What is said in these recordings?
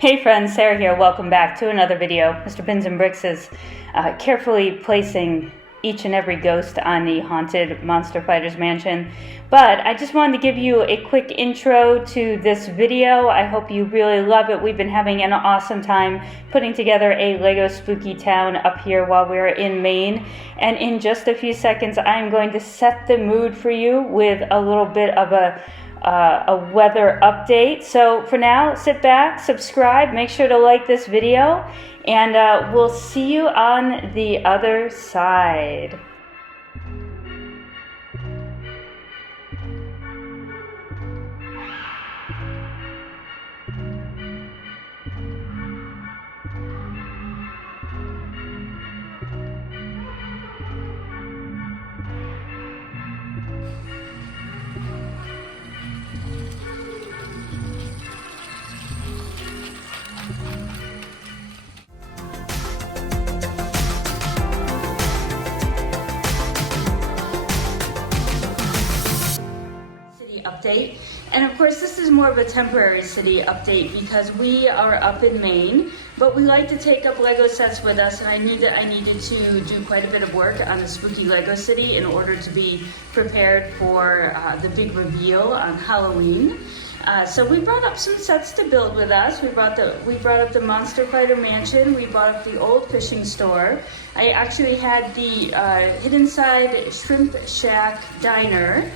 Hey friends, Sarah here. Welcome back to another video. Mr. Bins and Bricks is carefully placing each and every ghost on the haunted Monster Fighters mansion. But I just wanted to give you a quick intro to this video. I hope you really love it. We've been having an awesome time putting together a Lego spooky town up here while we're in Maine. And in just a few seconds, I'm going to set the mood for you with a little bit of a weather update. So for now, sit back, subscribe, make sure to like this video, and we'll see you on the other side. Update. And of course this is more of a temporary city update because we are up in Maine, but we like to take up Lego sets with us, and I needed to do quite a bit of work on the spooky Lego city in order to be prepared for the big reveal on Halloween. So we brought up some sets to build with us. We brought up the Monster Fighter Mansion. We brought up the old fishing store. I actually had the Hidden Side Shrimp Shack Diner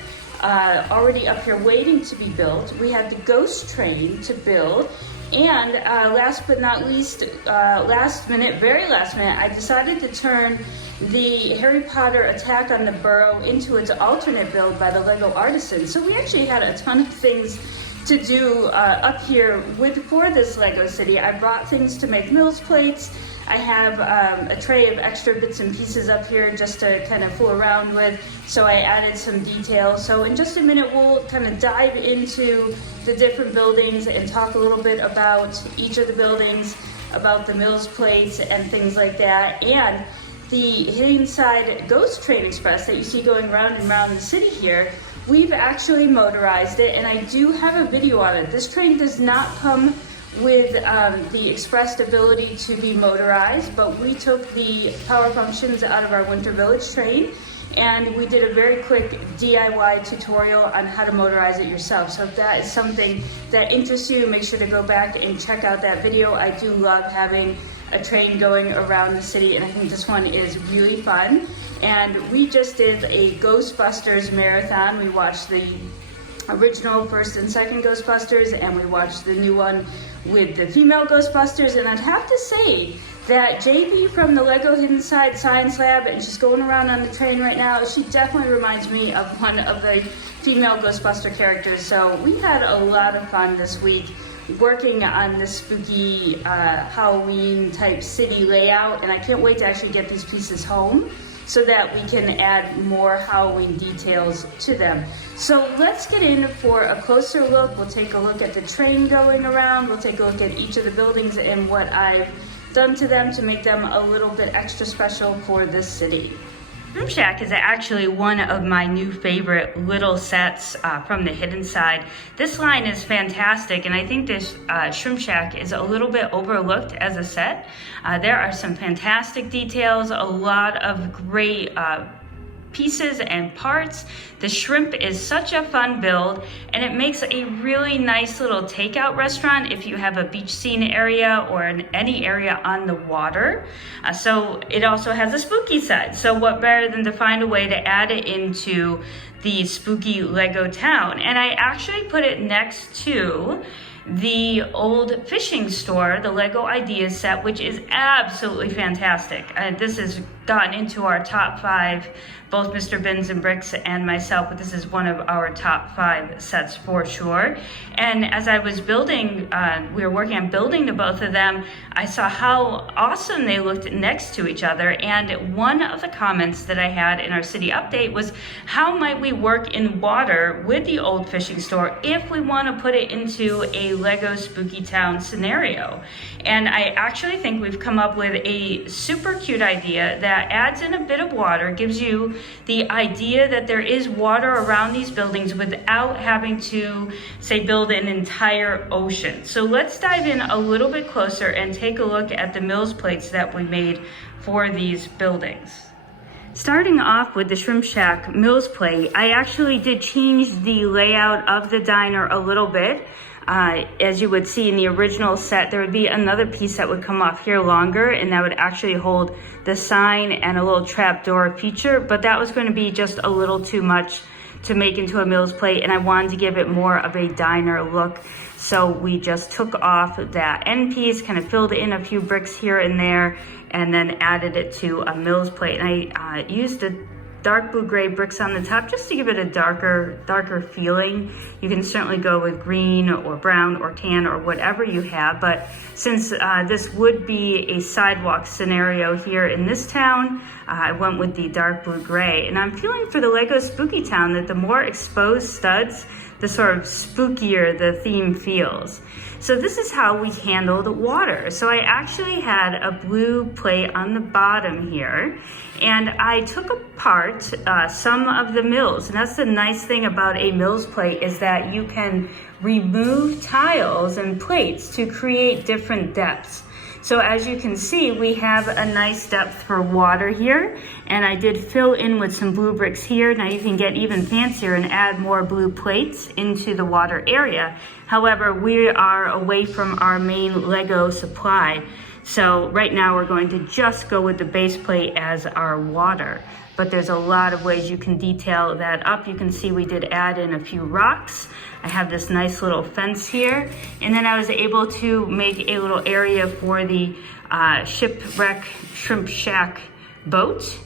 already up here waiting to be built. We had the ghost train to build, and last but not least, very last minute, I decided to turn the Harry Potter Attack on the Burrow into its alternate build by the Lego Artisan. So we actually had a ton of things to do up here for this Lego city. I brought things to make Mills plates. I have a tray of extra bits and pieces up here just to kind of fool around with, so I added some detail. So in just a minute we'll kind of dive into the different buildings and talk a little bit about each of the buildings, about the Mills plates and things like that, and the Hidden Side Ghost Train Express that you see going round and round the city here. We've actually motorized it, and I do have a video on it. This train does not come with the expressed ability to be motorized, but we took the power functions out of our Winter Village train, and we did a very quick DIY tutorial on how to motorize it yourself. So if that is something that interests you, make sure to go back and check out that video. I do love having a train going around the city, and I think this one is really fun. And we just did a Ghostbusters marathon. We watched the original first and second Ghostbusters, and we watched the new one with the female Ghostbusters. And I'd have to say that JB from the Lego Hidden Side Science Lab, and she's going around on the train right now, she definitely reminds me of one of the female Ghostbuster characters. So we had a lot of fun this week working on this spooky Halloween type city layout, and I can't wait to actually get these pieces home so that we can add more Halloween details to them. So let's get in for a closer look. We'll take a look at the train going around. We'll take a look at each of the buildings and what I've done to them to make them a little bit extra special for this city. Shrimp Shack is actually one of my new favorite little sets from the Hidden Side. This line is fantastic, and I think this Shrimp Shack is a little bit overlooked as a set. There are some fantastic details, a lot of great pieces and parts. The shrimp is such a fun build, and it makes a really nice little takeout restaurant if you have a beach scene area or any area on the water. So it also has a spooky side. So what better than to find a way to add it into the spooky Lego town? And I actually put it next to the old fishing store, the Lego Ideas set, which is absolutely fantastic. This has gotten into our top 5, both Mr. Bins and Bricks and myself, but this is one of our top 5 sets for sure. And as I was building, we were working on building the both of them, I saw how awesome they looked next to each other. And one of the comments that I had in our city update was, how might we work in water with the old fishing store if we want to put it into a Lego Spooky Town scenario? And I actually think we've come up with a super cute idea that that adds in a bit of water, gives you the idea that there is water around these buildings without having to, say, build an entire ocean. So let's dive in a little bit closer and take a look at the Mills plates that we made for these buildings. Starting off with the Shrimp Shack Mills plate, I actually did change the layout of the diner a little bit. As you would see in the original set, there would be another piece that would come off here longer, and that would actually hold the sign and a little trapdoor feature, but that was going to be just a little too much to make into a Mills plate, and I wanted to give it more of a diner look. So we just took off that end piece, kind of filled in a few bricks here and there, and then added it to a Mills plate. And I used the dark blue gray bricks on the top just to give it a darker feeling. You can certainly go with green or brown or tan or whatever you have, but since this would be a sidewalk scenario here in this town, I went with the dark blue gray. And I'm feeling for the Lego Spooky Town that the more exposed studs, the sort of spookier the theme feels. So this is how we handled water. So I actually had a blue plate on the bottom here, and I took apart some of the Mills. And that's the nice thing about a Mills plate, is that you can remove tiles and plates to create different depths. So as you can see, we have a nice depth for water here, and I did fill in with some blue bricks here. Now you can get even fancier and add more blue plates into the water area. However, we are away from our main Lego supply. So right now we're going to just go with the base plate as our water. But there's a lot of ways you can detail that up. You can see we did add in a few rocks. I have this nice little fence here. And then I was able to make a little area for the Shipwreck Shrimp Shack boat.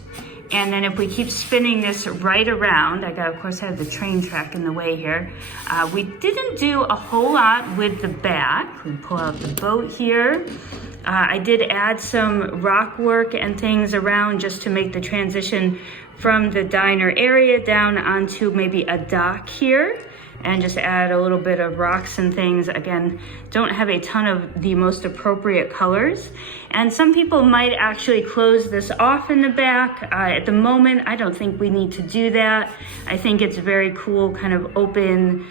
And then if we keep spinning this right around, of course I have the train track in the way here. We didn't do a whole lot with the back. We pull out the boat here. I did add some rock work and things around just to make the transition from the diner area down onto maybe a dock here, and just add a little bit of rocks and things. Again, don't have a ton of the most appropriate colors. And some people might actually close this off in the back. At the moment, I don't think we need to do that. I think it's a very cool kind of open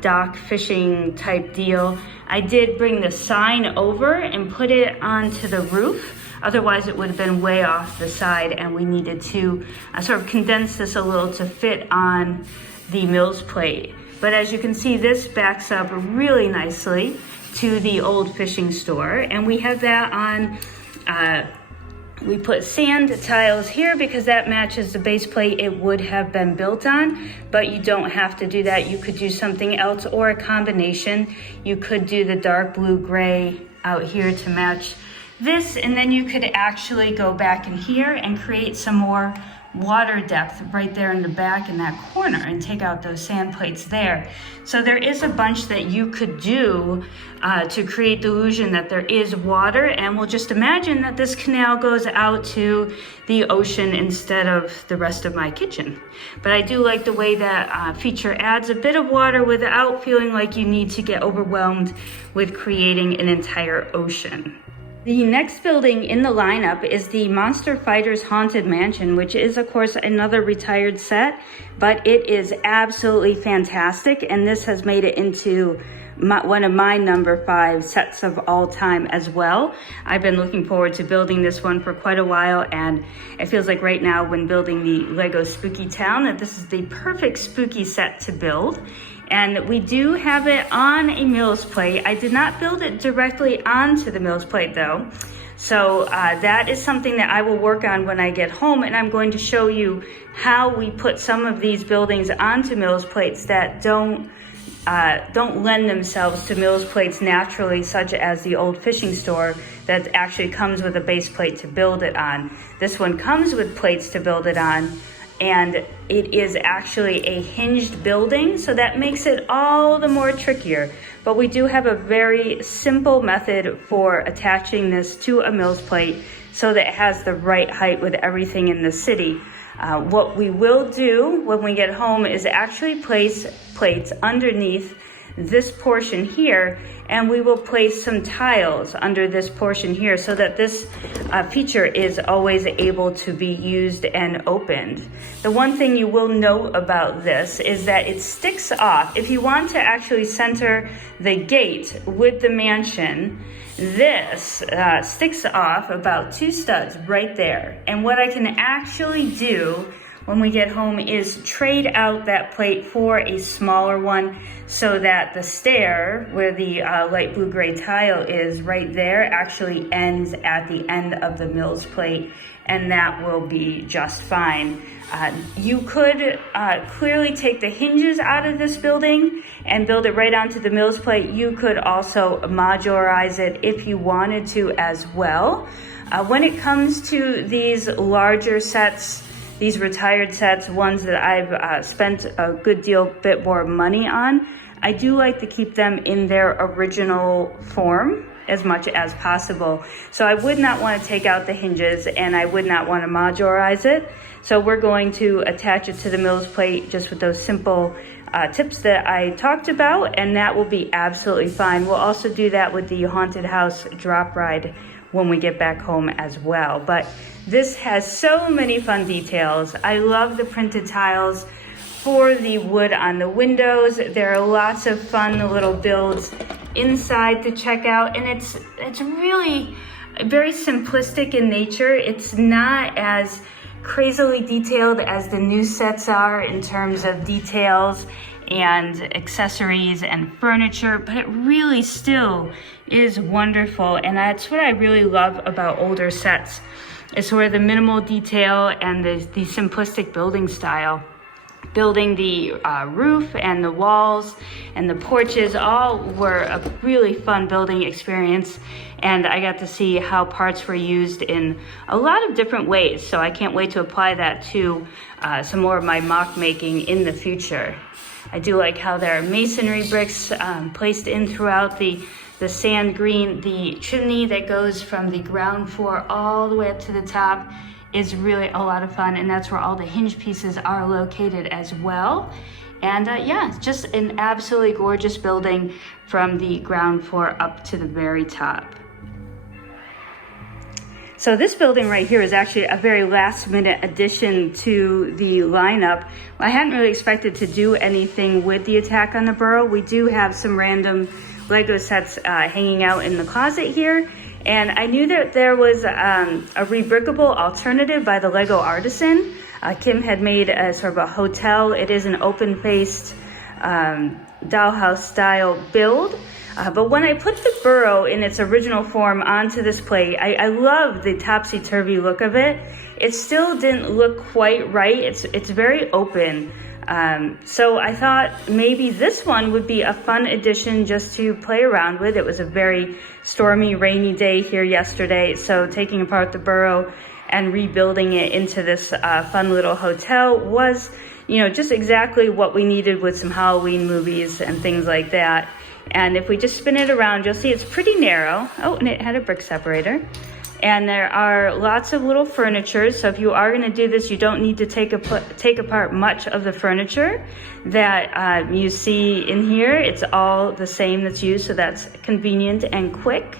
dock fishing type deal. I did bring the sign over and put it onto the roof. Otherwise it would have been way off the side, and we needed to sort of condense this a little to fit on the Mills plate. But as you can see, this backs up really nicely to the old fishing store. And we have that on, we put sand tiles here because that matches the base plate it would have been built on, but you don't have to do that. You could do something else or a combination. You could do the dark blue gray out here to match this, and then you could actually go back in here and create some more water depth right there in the back in that corner and take out those sand plates there. So there is a bunch that you could do to create the illusion that there is water, and we'll just imagine that this canal goes out to the ocean instead of the rest of my kitchen. But I do like the way that feature adds a bit of water without feeling like you need to get overwhelmed with creating an entire ocean. The next building in the lineup is the Monster Fighters Haunted Mansion, which is, of course, another retired set, but it is absolutely fantastic, and this has made it into one of my number 5 sets of all time as well. I've been looking forward to building this one for quite a while, and it feels like right now when building the Lego Spooky Town that this is the perfect spooky set to build. And we do have it on a Mills plate. I did not build it directly onto the Mills plate though. So that is something that I will work on when I get home, and I'm going to show you how we put some of these buildings onto Mills plates that don't lend themselves to Mills plates naturally, such as the old fishing store that actually comes with a base plate to build it on. This one comes with plates to build it on, and it is actually a hinged building, so that makes it all the more trickier. But we do have a very simple method for attaching this to a Mills plate so that it has the right height with everything in the city. What we will do when we get home is actually place plates underneath this portion here, and we will place some tiles under this portion here so that this feature is always able to be used and opened. The one thing you will note about this is that it sticks off. If you want to actually center the gate with the mansion, this sticks off about 2 studs right there. And what I can actually do when we get home is trade out that plate for a smaller one so that the stair where the light blue gray tile is right there actually ends at the end of the Mills plate, and that will be just fine. You could clearly take the hinges out of this building and build it right onto the Mills plate. You could also modularize it if you wanted to as well. When it comes to these larger sets, these retired sets, ones that I've spent a good bit more money on, I do like to keep them in their original form as much as possible. So I would not want to take out the hinges, and I would not want to modularize it. So we're going to attach it to the Mills plate just with those simple tips that I talked about, and that will be absolutely fine. We'll also do that with the haunted house drop ride when we get back home as well. But this has so many fun details. I love the printed tiles for the wood on the windows. There are lots of fun little builds inside to check out, and it's really very simplistic in nature. It's not as crazily detailed as the new sets are in terms of details and accessories and furniture, but it really still is wonderful. And that's what I really love about older sets, is sort of the minimal detail and the simplistic building style. Building the roof and the walls and the porches all were a really fun building experience, and I got to see how parts were used in a lot of different ways, so I can't wait to apply that to some more of my mock making in the future. I do like how there are masonry bricks placed in throughout the sand green. The chimney that goes from the ground floor all the way up to the top is really a lot of fun, and that's where all the hinge pieces are located as well. And yeah, just an absolutely gorgeous building from the ground floor up to the very top. So this building right here is actually a very last minute addition to the lineup. I hadn't really expected to do anything with the Attack on the Burrow. We do have some random Lego sets hanging out in the closet here. And I knew that there was a rebreakable alternative by the Lego Artisan. Kim had made a sort of a hotel. It is an open-faced dollhouse style build. But when I put the Burrow in its original form onto this plate, I love the topsy-turvy look of it. It still didn't look quite right. It's very open. So I thought maybe this one would be a fun addition just to play around with. It was a very stormy, rainy day here yesterday, so taking apart the Burrow and rebuilding it into this fun little hotel was, you know, just exactly what we needed with some Halloween movies and things like that. And if we just spin it around, you'll see it's pretty narrow. Oh, and it had a brick separator. And there are lots of little furniture, so if you are going to do this, you don't need to take apart much of the furniture that you see in here. It's all the same that's used, so that's convenient and quick.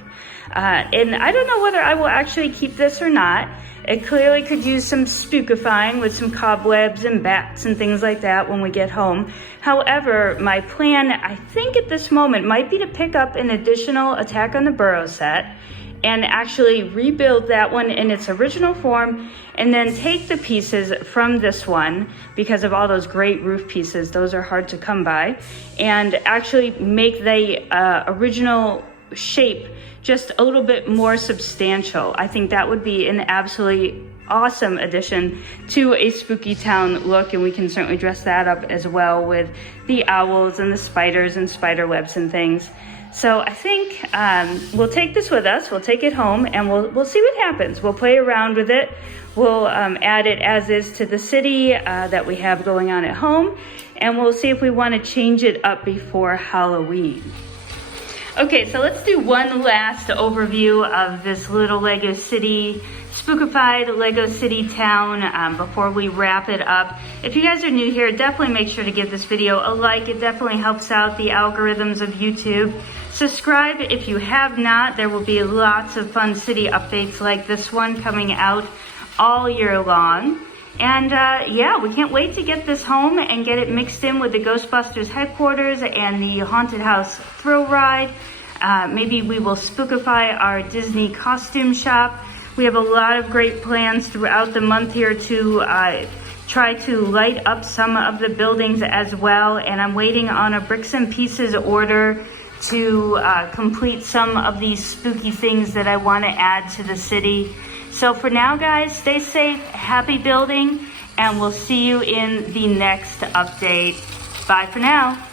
And I don't know whether I will actually keep this or not. It clearly could use some spookifying with some cobwebs and bats and things like that when we get home. However, my plan, I think at this moment, might be to pick up an additional Attack on the Burrow set and actually rebuild that one in its original form, and then take the pieces from this one, because of all those great roof pieces, those are hard to come by, and actually make the original shape just a little bit more substantial. I think that would be an absolutely awesome addition to a spooky town look, and we can certainly dress that up as well with the owls and the spiders and spider webs and things. So I think we'll take this with us, we'll take it home, and we'll see what happens. We'll play around with it. We'll add it as is to the city that we have going on at home, and we'll see if we want to change it up before Halloween. Okay, so let's do one last overview of this little Lego City, spookified Lego City town before we wrap it up. If you guys are new here, definitely make sure to give this video a like. It definitely helps out the algorithms of YouTube. Subscribe if you have not. There will be lots of fun city updates like this one coming out all year long. And yeah, we can't wait to get this home and get it mixed in with the Ghostbusters headquarters and the Haunted House thrill ride. Maybe we will spookify our Disney costume shop. We have a lot of great plans throughout the month here to try to light up some of the buildings as well. And I'm waiting on a bricks and pieces order to complete some of these spooky things that I want to add to the city. So for now, guys, stay safe, happy building, and we'll see you in the next update. Bye for now.